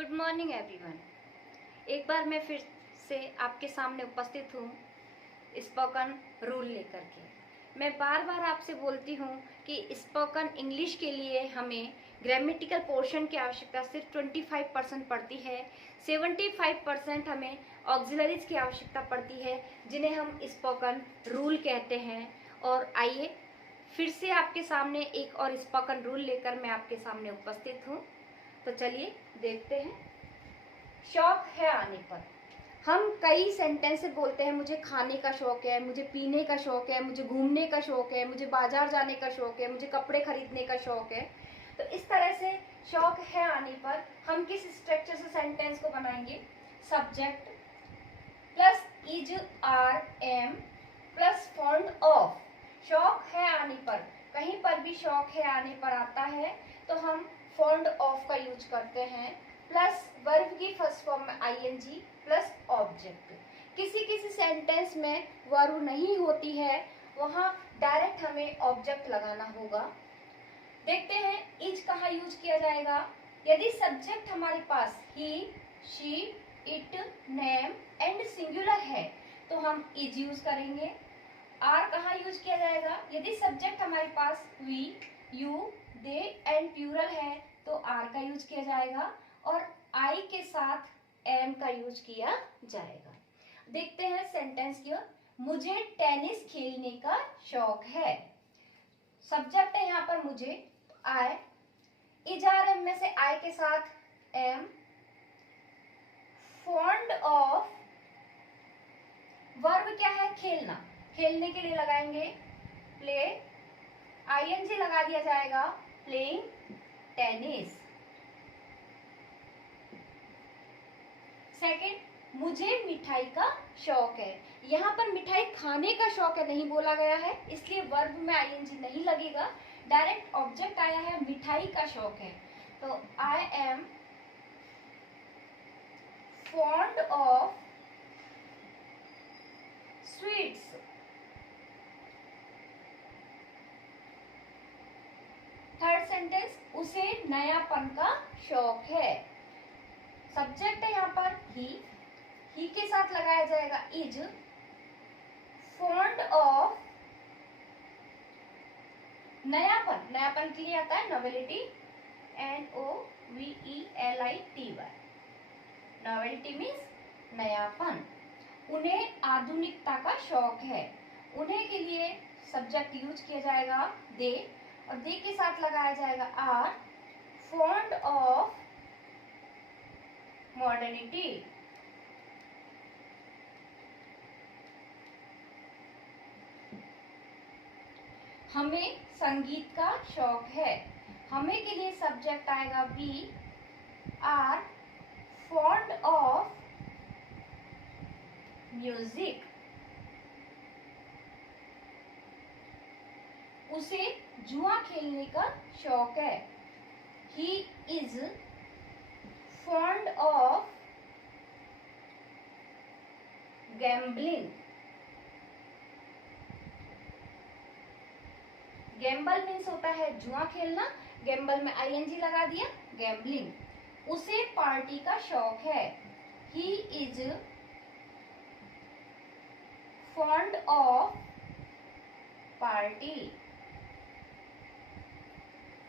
Good morning everyone. एक बार मैं फिर से आपके सामने उपस्थित हूँ स्पोकन रूल लेकर के। मैं बार बार आपसे बोलती हूँ कि स्पोकन इंग्लिश के लिए हमें ग्रामेटिकल पोर्शन की आवश्यकता सिर्फ 25% पड़ती है। 75% हमें ऑक्सिलरीज की आवश्यकता पड़ती है, जिन्हें हम स्पोकन रूल कहते हैं। और आइए फिर से आपके सामने एक और स्पोकन रूल लेकर मैं आपके सामने उपस्थित हूँ। तो चलिए देखते हैं। शौक है आने पर हम कई सेंटेंस से बोलते हैं, मुझे खाने का शौक है, मुझे पीने का शौक है, मुझे घूमने का शौक है, मुझे बाजार जाने का शौक है, मुझे कपड़े खरीदने का शौक है। तो इस तरह से शौक है आने पर हम किस स्ट्रक्चर से सेंटेंस को बनाएंगे? Subject plus is are am plus fond of. शौक है आने पर, कहीं पर भी शौक है आने पर आता है तो हम फॉन्ड ऑफ का यूज करते हैं, प्लस वर्ब की फर्स्ट फॉर्म में आईएनजी प्लस ऑब्जेक्ट। किसी किसी सेंटेंस में वर्ब नहीं होती है, वहां डायरेक्ट हमें ऑब्जेक्ट लगाना होगा। देखते हैं इज कहाँ यूज किया जाएगा। यदि सब्जेक्ट हमारे पास he, she, it, name and singular है तो हम इज यूज करेंगे। आर कहाँ यूज किया जाएगा? यदि सब्जेक्ट हमारे पास we, you, they and plural है तो आर का यूज किया जाएगा, और आई के साथ एम का यूज किया जाएगा। देखते हैं सेंटेंस की ओर। मुझे टेनिस खेलने का शौक है। सब्जेक्ट है यहाँ पर मुझे, आई। इज आर एम में से आई के साथ एम। फॉन्ड ऑफ वर्ब क्या है? खेलना। खेलने के लिए लगाएंगे प्ले, आईएनजी लगा दिया जाएगा, प्लेइंग टेनिस। सेकंड, मुझे मिठाई का शौक है। यहाँ पर मिठाई खाने का शौक है नहीं बोला गया है, इसलिए वर्ब में आईएनजी नहीं लगेगा, डायरेक्ट ऑब्जेक्ट आया है, मिठाई का शौक है। तो I am fond of sweets. Third sentence, उसे नयापन का शौक है। सब्जेक्ट है यहाँ पर ही के साथ लगाया जाएगा इज। फॉन्ड ऑफ नयापन, नयापन के लिए आता है नोवेलिटी, NOVELITY। नोवेलिटी मीन्स नयापन। उन्हें आधुनिकता का शौक है। उन्हें के लिए सब्जेक्ट यूज किया जाएगा दे, और दे के साथ लगाया जाएगा आर। Fond of modernity. हमें संगीत का शौक है। हमें के लिए सब्जेक्ट आएगा be, are. Fond of music. उसे जुआ खेलने का शौक है। He is fond of gambling. Gamble means होता है जुआ खेलना, गैम्बल में आईएनजी लगा दिया, गैम्बलिंग। उसे पार्टी का शौक है। He is fond of party.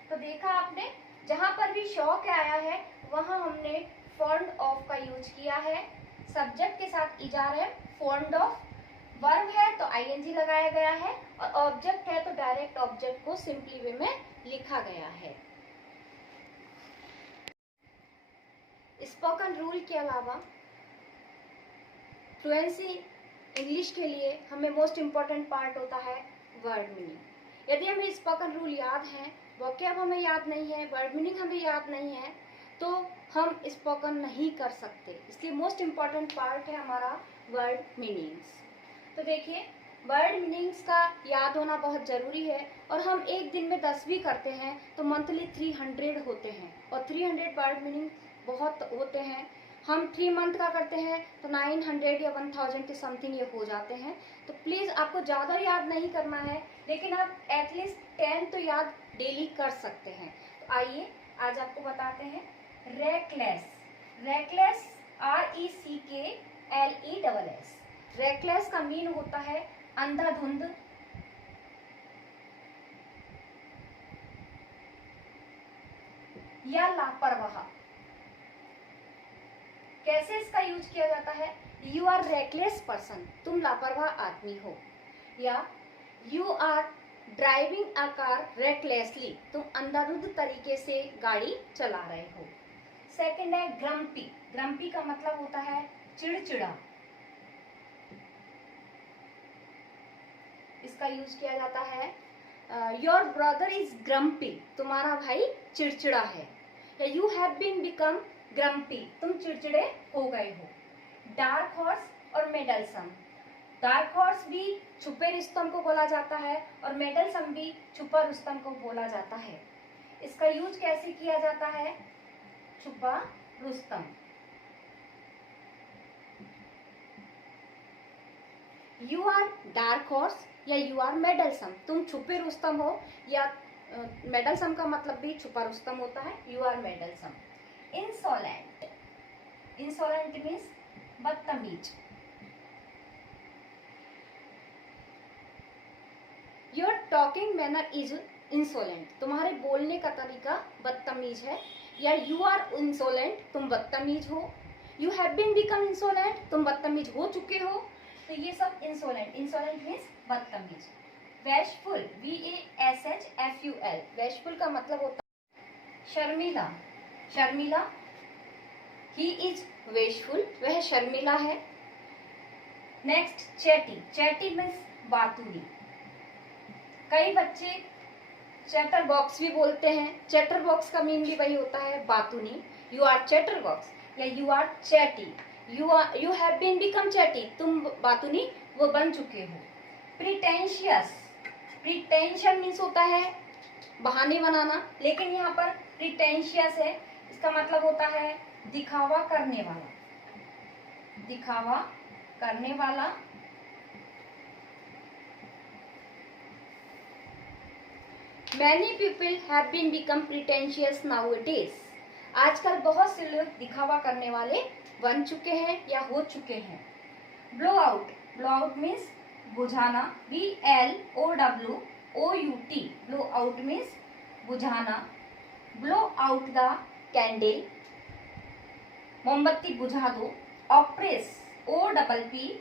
तो देखा आपने, जहां पर भी शौक आया है वहां हमने फॉन्ड ऑफ का यूज किया है। सब्जेक्ट के साथ इज आर है, फॉन्ड ऑफ। वर्ब है तो आईएनजी लगाया गया है, और ऑब्जेक्ट है तो डायरेक्ट ऑब्जेक्ट को सिंपली वे में लिखा गया है। स्पोकन रूल के अलावा फ्लुएंसी इंग्लिश के लिए हमें मोस्ट इम्पॉर्टेंट पार्ट होता है वर्ड मीनिंग। यदि हमें स्पोकन रूल याद है, वोकैब हमें याद नहीं है, वर्ड मीनिंग हमें याद नहीं है, तो हम स्पोकन नहीं कर सकते। इसलिए मोस्ट इम्पॉर्टेंट पार्ट है हमारा वर्ड मीनिंग्स। तो देखिए, वर्ड मीनिंग्स का याद होना बहुत ज़रूरी है, और हम एक दिन में 10 भी करते हैं तो मंथली 300 होते हैं, और 300 वर्ड मीनिंग बहुत होते हैं। हम 3 मंथ का करते हैं तो 900 या 1000 के समथिंग ये हो जाते हैं। तो प्लीज़ आपको ज़्यादा याद नहीं करना है, लेकिन आप एटलीस्ट 10 तो याद डेली कर सकते हैं। तो आइए आज आपको बताते हैं रेकलेस। Reckless, RECKLESS। रेकलेस का मीन होता है अंधाधुंध, या लापरवाह। कैसे इसका यूज किया जाता है? यू आर रेकलेस पर्सन, तुम लापरवाह आदमी हो, या you are driving a car recklessly, तुम अंधाधुंध तरीके से गाड़ी चला रहे हो। सेकंड है ग्रम्पी। ग्रम्पी का मतलब होता है चिड़चिड़ा। इसका यूज किया जाता है योर ब्रदर इज ग्रम्पी, तुम्हारा भाई चिड़चिड़ा है, या you have been become grumpy, तुम चिड़चिड़े हो गए हो। डार्क हॉर्स और मेडलसम। डार्क हॉर्स भी छुपे रुस्तम को बोला जाता है और मेडलसम भी छुपा रुस्तम को बोला जाता है। इसका यूज कैसे किया जाता है? छुपा रुस्तम। यू आर डार्क हॉर्स या यू आर मेडलसम, तुम छुपे रुस्तम हो, या मेडलसम का मतलब भी छुपा रुस्तम होता है, you are meddlesome. Insolent. Insolent means बदतमीज। Your talking manner is insolent, तुम्हारे बोलने का तरीका बदतमीज है, या यू आर इंसोलेंट, तुम बदतमीज हो। You have been become insolent, तुम बदतमीज हो चुके हो। तो ये सब इंसोलेंट। इंसोलेंट मीन्स बदतमीज। वैशफुल, VASHFUL। वैशफुल का मतलब होता है शर्मिला। शर्मिला, ही इज वेशफुल, वह शर्मिला है। Next chatty. चैटी मीन्स बातूनी। कई बच्चे चैटर बॉक्स भी बोलते हैं। चैटर बॉक्स का मीन भी वही होता है, बातूनी। यू आर चैटर बॉक्स या you are chatty. You have been become chatty, तुम बातूनी वो बन चुके हो। प्रिटेंशियस। प्रिटेंशन मीन्स होता है बहाने बनाना, लेकिन यहाँ पर प्रिटेंशियस है, इसका मतलब होता है दिखावा करने वाला। दिखावा करने वाला। Many people have been become pretentious nowadays। आजकल बहुत से लोग दिखावा करने वाले बन चुके हैं या हो चुके हैं। Blow out. Blow out means बुझाना, BLOWOUT। ब्लो आउट मीन्स बुझाना। ब्लो आउट द कैंडल, मोमबत्ती बुझा दो। Oppress, OPPRESS।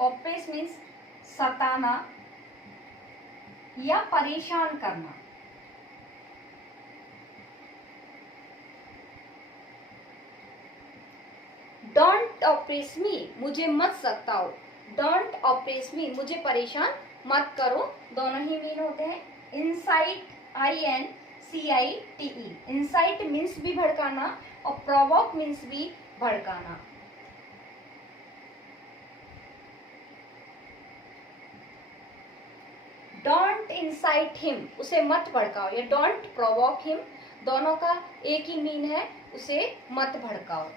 ऑप्रेस मीन्स सताना या परेशान करना। डोंट ऑप्रेस मी, मुझे मत सताओ। डोंट ऑप्रेस मी, मुझे परेशान मत करो। दोनों ही मीन होते हैं। Insight, INCITE। इंसाइट मीन्स भी भड़काना और प्रोवोक मीन्स भी भड़काना। डोंट इंसाइट हिम, उसे मत भड़काओ, या डोंट प्रोवोक हिम, दोनों का एक ही मीन है, उसे मत भड़काओ।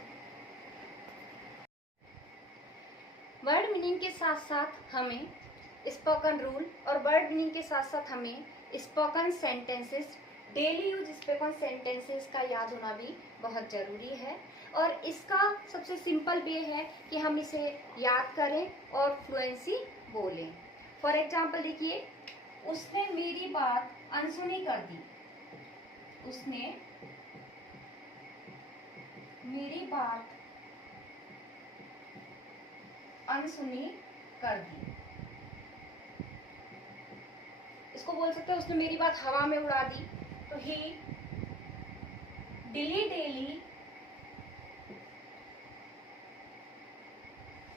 वर्ड मीनिंग के साथ साथ हमें स्पोकन रूल और वर्ड मीनिंग के साथ साथ हमें spoken sentences, daily use spoken sentences का याद होना भी बहुत जरूरी है। और इसका सबसे सिंपल वे है कि हम इसे याद करें और फ्लुएंसी बोलें। फॉर एग्जाम्पल देखिए, उसने मेरी बात अनसुनी कर दी। उसने मेरी बात अनसुनी कर दी। इसको बोल सकते हैं उसने मेरी बात हवा में उड़ा दी। तो ही डिली डेली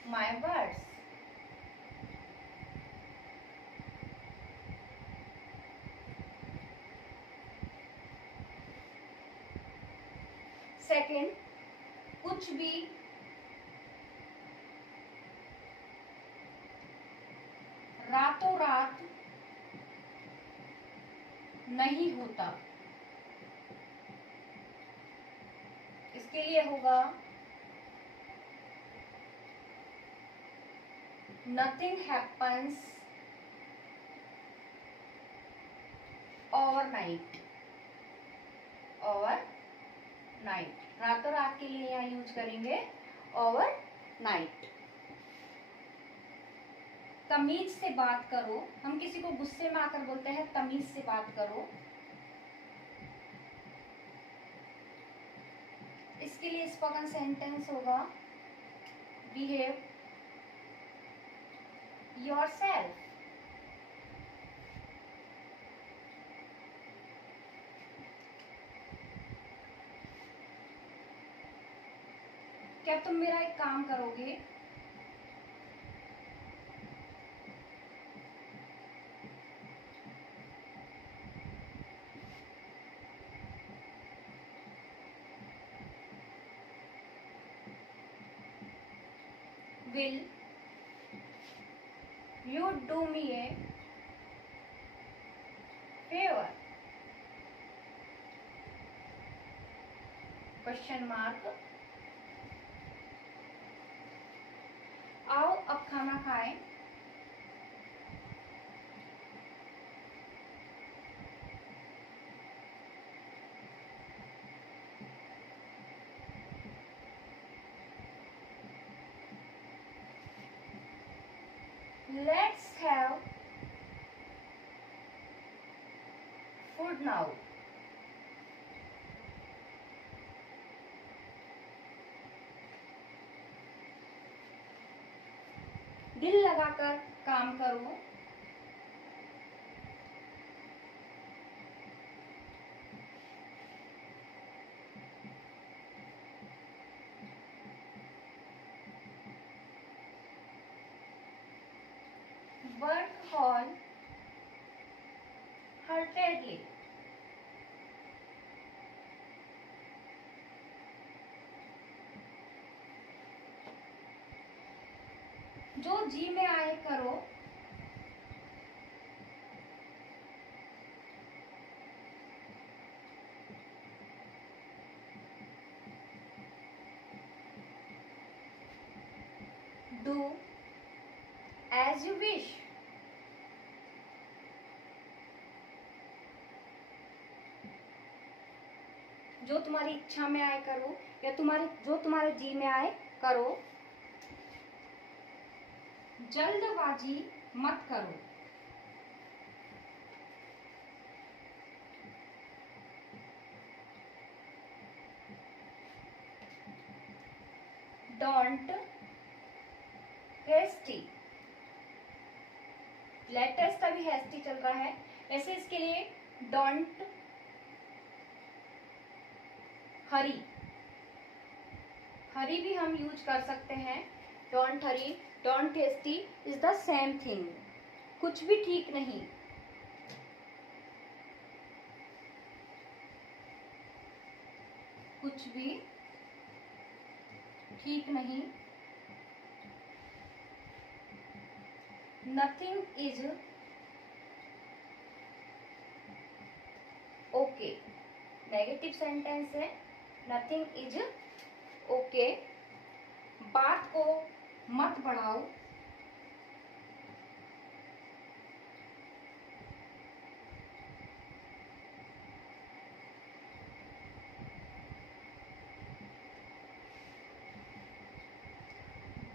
माय वर्ड्स। सेकेंड, कुछ भी रातों रात नहीं होता। इसके लिए होगा nothing happens overnight. Overnight. Night, रातों रात के लिए यहाँ यूज करेंगे ओवर नाइट। तमीज से बात करो, हम किसी को गुस्से में आकर बोलते हैं तमीज से बात करो। इसके लिए स्पोकन सेंटेंस होगा बिहेव योरसेल्फ। क्या तुम मेरा एक काम करोगे? Will you do me a favor? Question mark. आओ अब खाना खाएं। Let's have food now. दिल लगाकर काम करो। Work hard heartedly. जो जी में आए करो। Do as you wish. जो तुम्हारी इच्छा में आए करो, या जो तुम्हारे जी में आए करो। जल्दबाजी मत करो। Don't hasty. लेटर्स का भी हेस्टी चल रहा है, ऐसे इसके लिए डोंट हरी। हरी भी हम यूज कर सकते हैं। Don't hurry, don't hasty is the same thing. कुछ भी ठीक नहीं। कुछ भी ठीक नहीं। Nothing is okay. Negative sentence है, नथिंग इज ओके। बात को मत बढ़ाओ।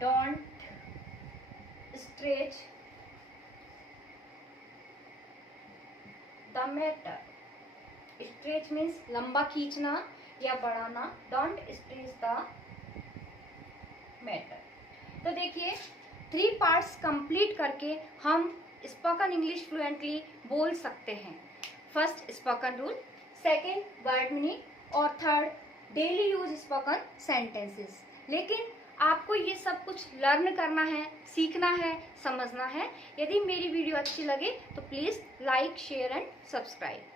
Don't stretch the matter. Stretch means लंबा खींचना या बढ़ाना। Don't stretch the matter. तो देखिए 3 पार्ट्स कंप्लीट करके हम स्पोकन इंग्लिश फ्लुएंटली बोल सकते हैं। First spoken rule, second word meaning और third daily use spoken sentences. लेकिन आपको ये सब कुछ लर्न करना है, सीखना है, समझना है। यदि मेरी वीडियो अच्छी लगे तो please like, share and subscribe.